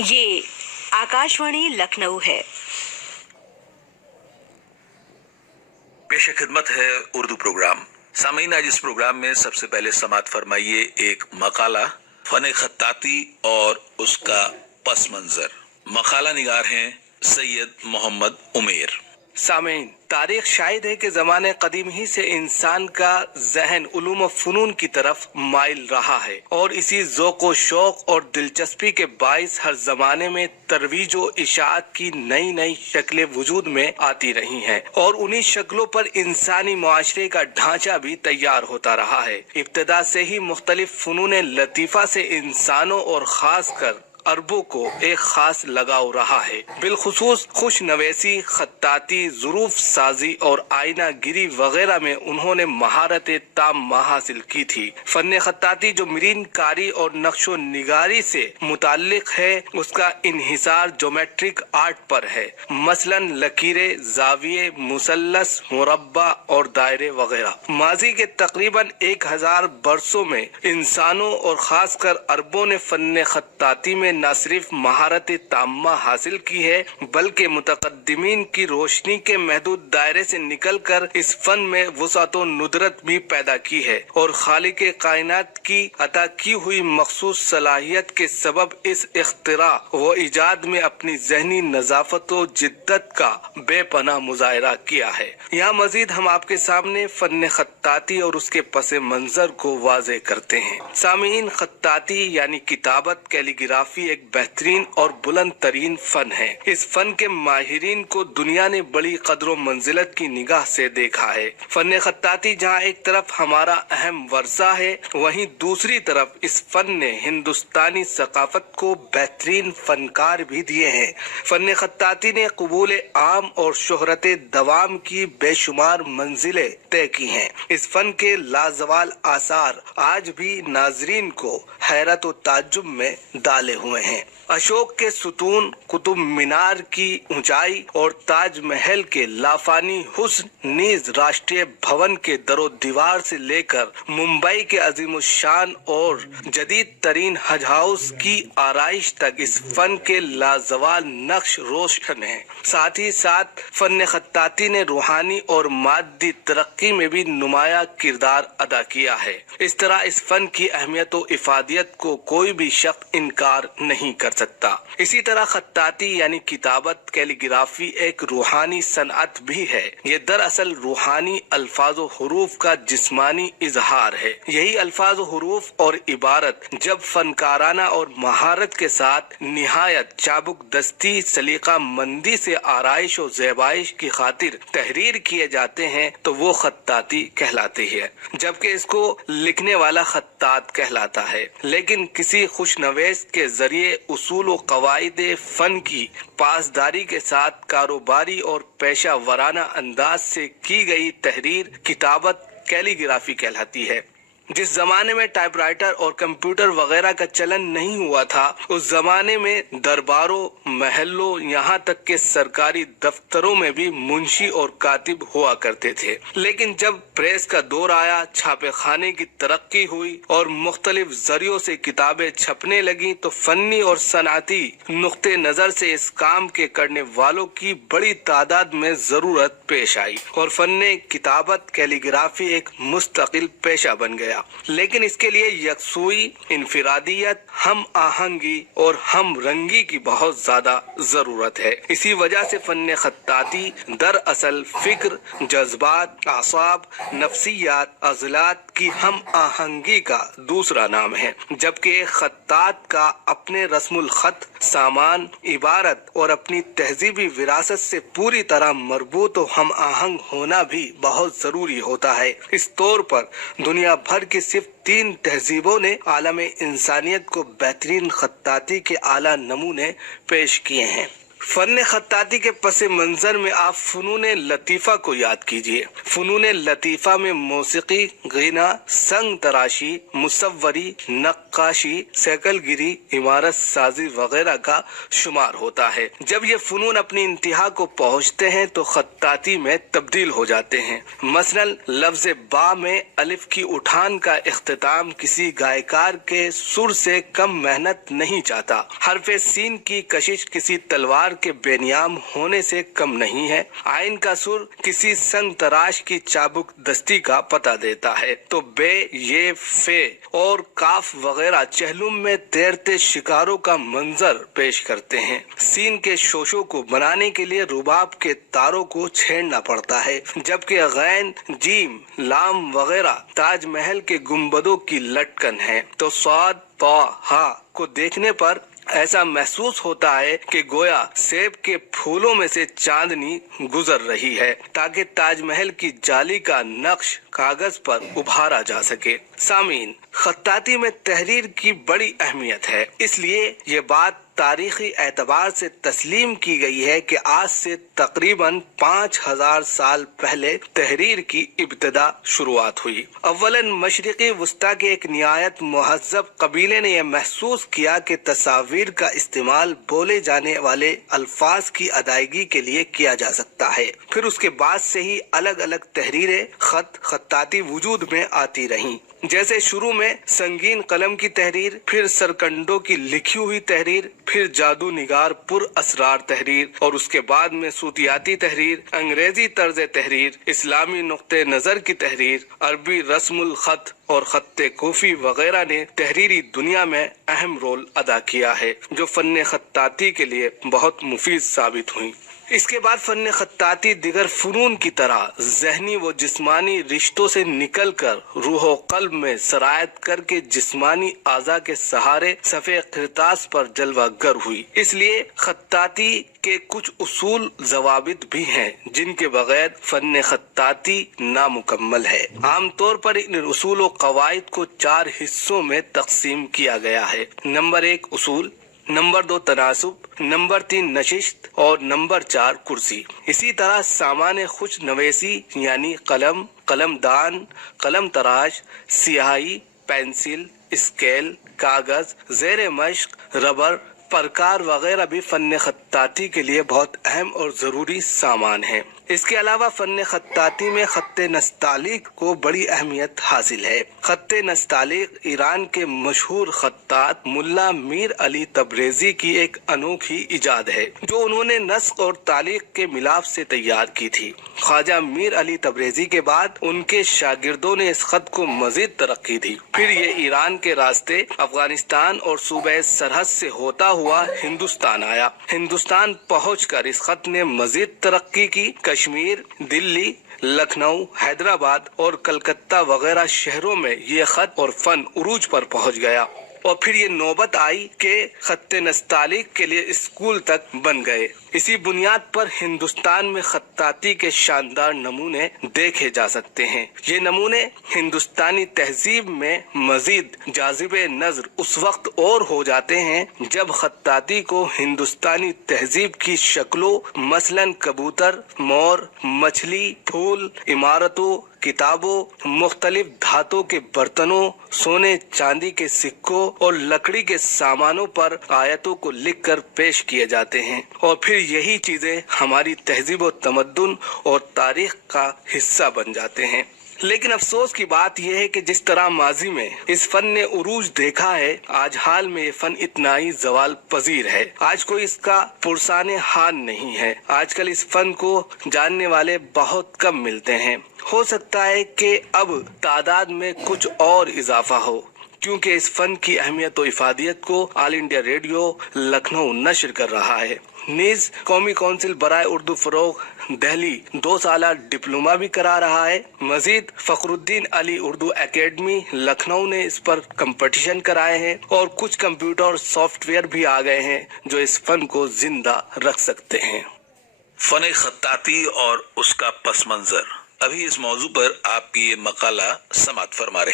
ये आकाशवाणी लखनऊ है। पेश खिदमत है उर्दू प्रोग्राम। सामीन, आज इस प्रोग्राम में सबसे पहले समाअत फरमाइए एक मकाला, फन खत्ताती और उसका पस मंजर। मकाला निगार हैं सैयद मोहम्मद उमेर। सामीन, तारीख शाहिद है कि ज़माने कदीम ही से इंसान का जहन उलूम फ़नून की तरफ माइल रहा है और इसी ज़ौक़ व शौक़ और दिलचस्पी के बाइस हर ज़माने में तरवीज व इशाअत की नई नई शक्लें वजूद में आती रही हैं और उन्हीं शक्लों पर इंसानी मुआशरे का ढांचा भी तैयार होता रहा है। इब्तदा से ही मुख्तलिफ फ़नून लतीफ़ा से इंसानों और ख़ास कर अरबों को एक खास लगाव रहा है। बिलखुसूस खुश नवेसी, खत्ताती, ज़ुरूफ साजी और आईना गिरी वगैरह में उन्होंने महारत ताम्मा हासिल की थी। फन खत्ताती जो मरीन कारी और नक्शो निगारी से मुताल्लिक है, उसका इन्हिसार ज्योमेट्रिक आर्ट पर है, मसलन लकीरें, जाविये, मुसल्लस, मुरब्बा और दायरे वगैरह। माजी के तकरीबन 1000 बरसों में इंसानों और खासकर अरबों ने फन खत्ताती में न सिर्फ महारत ताम्मा हासिल की है, बल्कि मुतकद्दिमीन की रोशनी के महदूद दायरे से निकलकर इस फन में वुसअत व नुदरत भी पैदा की है और खालिक कायनात की अता की हुई मखसूस सलाहियत के सबब इस इख्तिरा व इजाद में अपनी जहनी नजाफत व जिद्दत का बेपनाह मुजाहरा किया है। यहाँ मजीद हम आपके सामने फन खत्ताती और उसके पस मंजर को वाज़े करते हैं। सामीन, खत्ताती यानी किताबत, कैलीग्राफी एक बेहतरीन और बुलंद तरीन फन है। इस फन के माहिरीन को दुनिया ने बड़ी कदर मंजिलत की निगाह से देखा है। फन खत्ताती जहाँ एक तरफ हमारा अहम वर्सा है, वहीं दूसरी तरफ इस फन ने हिंदुस्तानी सकाफत को बेहतरीन फनकार भी दिए हैं। फन खत्ताती ने कबूल आम और शोहरत दवाम की बेशुमार मंजिलें तय की हैं। इस फन के लाजवाल आसार आज भी नाजरीन को हैरत व ताज्जुब में डाले हुए हैं। अशोक के सुतून, कुतुब मीनार की ऊंचाई और ताजमहल के लाफानी हुस्न, नीज राष्ट्रीय भवन के दरो दीवार से लेकर मुंबई के अजीमुशान और जदीद तरीन हज हाउस की आराइश तक इस फन के लाजवाल नक्श रोशन है। साथ ही साथ फन खत्ताती ने रूहानी और मादी तरक्की में भी नुमाया किरदार अदा किया है। इस तरह इस फन की अहमियत व इफादियत को कोई भी शख्स इनकार नहीं कर सकता। इसी तरह खत्ताती यानी किताबत, कैलीग्राफी एक रूहानी सनअत भी है। ये दरअसल रूहानी अल्फाज व हुरूफ का जिस्मानी इजहार है। यही अल्फाज व हुरूफ और इबारत जब फनकाराना और महारत के साथ निहायत चाबुक दस्ती, सलीका मंदी से आराइश और ज़ेबाइश की खातिर तहरीर किए जाते हैं तो वो खत्ताती कहलाती है, जबकि इसको लिखने वाला खत्तात कहलाता है। लेकिन किसी खुशनवेश के जरिए उसूल व कवायदे फन की पासदारी के साथ कारोबारी और पेशा वराना अंदाज से की गई तहरीर किताबत, कैलीग्राफी कहलाती है। जिस जमाने में टाइपराइटर और कंप्यूटर वगैरह का चलन नहीं हुआ था, उस जमाने में दरबारों, महलों, यहाँ तक के सरकारी दफ्तरों में भी मुंशी और कातिब हुआ करते थे। लेकिन जब प्रेस का दौर आया, छापे खाने की तरक्की हुई और मुख्तलिफ जरियों से किताबें छपने लगी, तो फन्नी और सनाती नुक्ते नजर से इस काम के करने वालों की बड़ी तादाद में जरूरत पेश आई और फन्ने किताबत, कैलीग्राफी एक मुस्तकिल पेशा बन गया। लेकिन इसके लिए यकसुई, इनफिरादियत, हम आहंगी और हम रंगी की बहुत ज्यादा जरूरत है। इसी वजह से फन खत्ताती दरअसल फिक्र, जज्बात, आसाब, नफ्सियात, अज़लात की हम आहंगी का दूसरा नाम है, जबकि एक खत्तात का अपने रस्मुल खत, सामान, इबारत और अपनी तहजीबी विरासत से पूरी तरह मरबूत और हम आहंग होना भी बहुत जरूरी होता है। इस तौर पर दुनिया भर की सिर्फ 3 तहजीबों ने आलम इंसानियत को बेहतरीन खत्ताती के आला नमूने पेश किए हैं। फन खत्ताती के पस मंजर में आप फनून लतीफ़ा को याद कीजिए। फनून लतीफ़ा में मौसीकी, गिना, संग तराशी, मुसव्वरी, नक्काशी, शक्लगिरी, इमारत साजी वगैरह का शुमार होता है। जब ये फनून अपनी इंतहा को पहुँचते हैं तो खत्ताती में तब्दील हो जाते हैं। मसलन लफ्ज बा में अलिफ की उठान का इख्तिताम किसी गायकार के सुर से कम मेहनत नहीं चाहता। हरफ सीन की कशिश किसी तलवार के बेनियाम होने से कम नहीं है। आइन का सुर किसी संग तराश की चाबुक दस्ती का पता देता है। तो बे, ये, फे और काफ वगैरह चहलुम में तैरते शिकारों का मंजर पेश करते हैं। सीन के शोशों को बनाने के लिए रुबाब के तारों को छेड़ना पड़ता है, जबकि गैन, जीम, लाम वगैरह ताजमहल के गुंबदों की लटकन है। तो स्वाद, तो, हा को देखने पर ऐसा महसूस होता है कि गोया सेब के फूलों में से चांदनी गुजर रही है, ताकि ताजमहल की जाली का नक्श कागज पर उभारा जा सके। सामीन, खत्ताती में तहरीर की बड़ी अहमियत है, इसलिए ये बात तारीखी एतबार से तस्लीम की गई है कि आज से तकरीबन 5000 साल पहले तहरीर की इब्तिदा शुरुआत हुई। अव्वलन मशरिकी वस्ता के एक निहायत मुहज़्ज़ब कबीले ने यह महसूस किया कि तस्वीर का इस्तेमाल बोले जाने वाले अल्फाज की अदायगी के लिए किया जा सकता है। फिर उसके बाद से ही अलग अलग तहरीरें खत्ताती वजूद में आती रहीं। जैसे शुरू में संगीन कलम की तहरीर, फिर सरकंडों की लिखी हुई तहरीर, फिर जादू निगार पुर असरार तहरीर और उसके बाद में सूतियाती तहरीर, अंग्रेजी तर्ज तहरीर, इस्लामी नुक्ते नजर की तहरीर, अरबी रस्मुल खत और खत्ते कोफी वगैरह ने तहरीरी दुनिया में अहम रोल अदा किया है, जो फन खत्ताती के लिए बहुत मुफीद साबित हुई। इसके बाद फन खत्ताती दिगर फनून की तरह जहनी व जिस्मानी रिश्तों से निकलकर रूह व कल्ब में सरायत करके जिस्मानी आज़ा के सहारे सफ़े किरतास पर जलवागर हुई। इसलिए खत्ताती के कुछ उसूल जवाबित भी हैं जिनके बगैर फन खत्ताती नामुकम्मल है। आमतौर पर इन उसूल व कवायद को 4 हिस्सों में तकसीम किया गया है। नंबर 1 उसूल, नंबर 2 तनासुब, नंबर 3 नशिस्त और नंबर 4 कुर्सी। इसी तरह सामान खुश नवेसी यानी कलम, कलमदान, कलम तराश, सियाही, पेंसिल, स्केल, कागज, जेर मश्क, रबर, प्रकार वगैरह भी फन खत्ताती के लिए बहुत अहम और जरूरी सामान है। इसके अलावा फन खत्ताती में खत्ते नस्तालिक को बड़ी अहमियत हासिल है। खत्ते नस्तालिक ईरान के मशहूर खत्तात मुल्ला मीर अली तबरेजी की एक अनोखी इजाद है, जो उन्होंने नस्क और तालीक के मिलाप से तैयार की थी। ख्वाजा मीर अली तबरेजी के बाद उनके शागिर्दों ने इस खत को मजीद तरक्की दी। फिर ये ईरान के रास्ते अफगानिस्तान और सूबे सरहद से होता हुआ हिंदुस्तान आया। हिंदुस्तान पहुंचकर इस खत ने मजीद तरक्की की। कश्मीर, दिल्ली, लखनऊ, हैदराबाद और कलकत्ता वगैरह शहरों में ये खत और फन उरूज पर पहुंच गया और फिर ये नौबत आई कि खत्ते नस्तालिक के लिए स्कूल तक बन गए। इसी बुनियाद पर हिंदुस्तान में खत्ताती के शानदार नमूने देखे जा सकते हैं। ये नमूने हिंदुस्तानी तहजीब में मजीद जाजिबे नजर उस वक्त और हो जाते हैं जब खत्ताती को हिंदुस्तानी तहजीब की शक्लों मसलन कबूतर, मोर, मछली, फूल, इमारतों, किताबों, मुख्तलिफ धातों के बर्तनों, सोने चांदी के सिक्कों और लकड़ी के सामानों पर आयतों को लिखकर पेश किए जाते हैं और फिर यही चीजें हमारी तहजीब और तमद्दुन और तारीख का हिस्सा बन जाते हैं। लेकिन अफसोस की बात यह है कि जिस तरह माजी में इस फन ने उरूज देखा है, आज हाल में ये फन इतना ही जवाल पजीर है। आज कोई इसका पुरसाने हान नहीं है। आजकल इस फन को जानने वाले बहुत कम मिलते हैं। हो सकता है कि अब तादाद में कुछ और इजाफा हो, क्योंकि इस फन की अहमियत और इफादियत को ऑल इंडिया रेडियो लखनऊ नश्र कर रहा है। नीज कौमी कौंसिल बराए उर्दू फरोग दिल्ली 2 साला डिप्लोमा भी करा रहा है। मजीद फखरुद्दीन अली उर्दू एकेडमी लखनऊ ने इस पर कंपटीशन कराए हैं और कुछ कंप्यूटर और सॉफ्टवेयर भी आ गए हैं जो इस फन को जिंदा रख सकते हैं। फन खत्ताती और उसका पस मंजर, अभी इस मौजू पर आपकी ये मकाला समात फरमा रही।